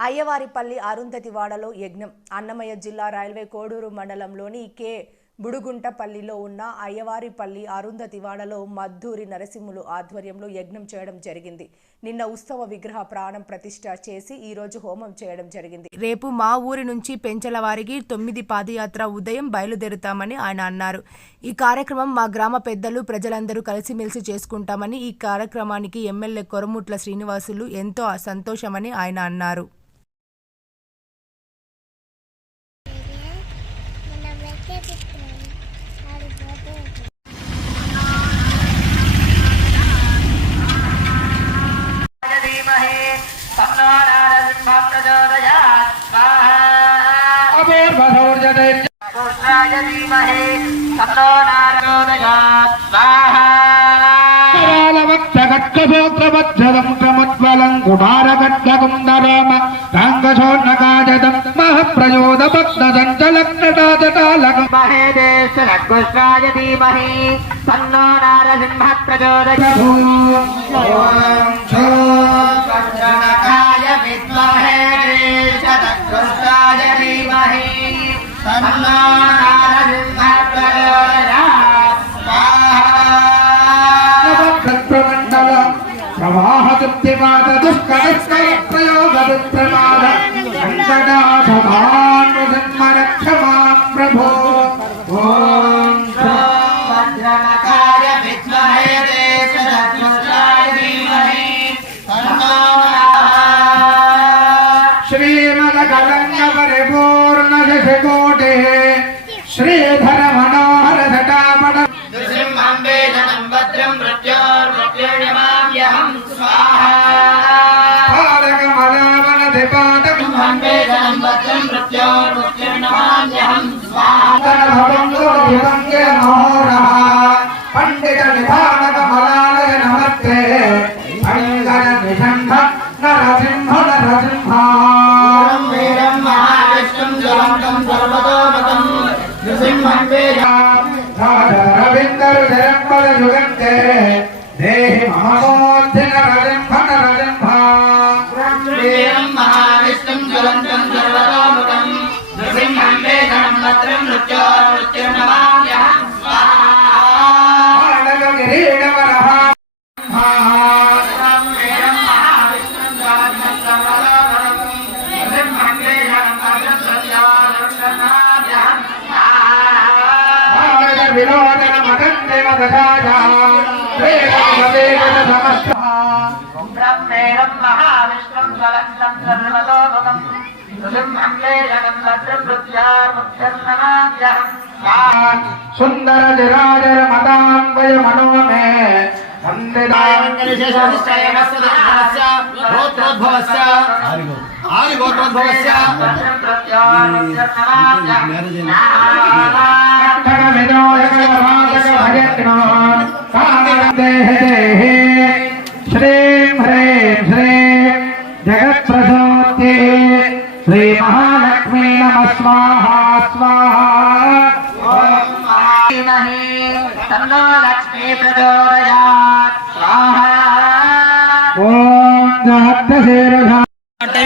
అయ్యవారిపల్లి అరుంధతివాడలో యజ్ఞం. అన్నమయ్య జిల్లా రైల్వే కోడూరు మండలంలోని కె బుడుగుంటపల్లిలో ఉన్న అయ్యవారిపల్లి అరుంధతివాడలో మద్దూరి నరసింహులు ఆధ్వర్యంలో యజ్ఞం చేయడం జరిగింది. నిన్న ఉత్సవ విగ్రహ ప్రాణం ప్రతిష్ఠ చేసి ఈరోజు హోమం చేయడం జరిగింది. రేపు మా ఊరి నుంచి పెంచలవారికి 9 పాదయాత్ర ఉదయం బయలుదేరుతామని ఆయన అన్నారు. ఈ కార్యక్రమం మా గ్రామ పెద్దలు ప్రజలందరూ కలిసిమెలిసి చేసుకుంటామని, ఈ కార్యక్రమానికి ఎమ్మెల్యే కొరముట్ల శ్రీనివాసులు ఎంతో సంతోషమని ఆయన అన్నారు. श्रीधर मनोहर घटापट पंडित निधानक मलालय नमस्ते अंगन निषंध नरसिंह नरसिंह वीरं महाविष्णुं ज्वलन्तं सर्वतोमुखं नृसिंहं रविंदर जरंबल युगंते देहि ममोऽद्य नरसिंह नरसिंह वीरं महाविष्णुं ज्वलन्तं सर्वतोमुखं नृसिंहं वेदं भद्रं मृत्युर्नमाम्यहं विलोचन मदन्देव ददाजा प्रेमदेव समस्तः ब्रह्मेणं महाविष्णुं ज्वलन्तं सर्वतोमुखं नृसिंहं वेदं भद्रं मृत्युर्नमाम्यहं सुन्दर जिराजर मदान्वय मनो मे श्रीं ह्रीं श्रीं जगत्प्रसूते श्री महालक्ष्मी नमः स्वाहा स्वाहा तन्नो लक्ष्मी प्रचोदयात् स्वाहा ओम जगत्प्रसूते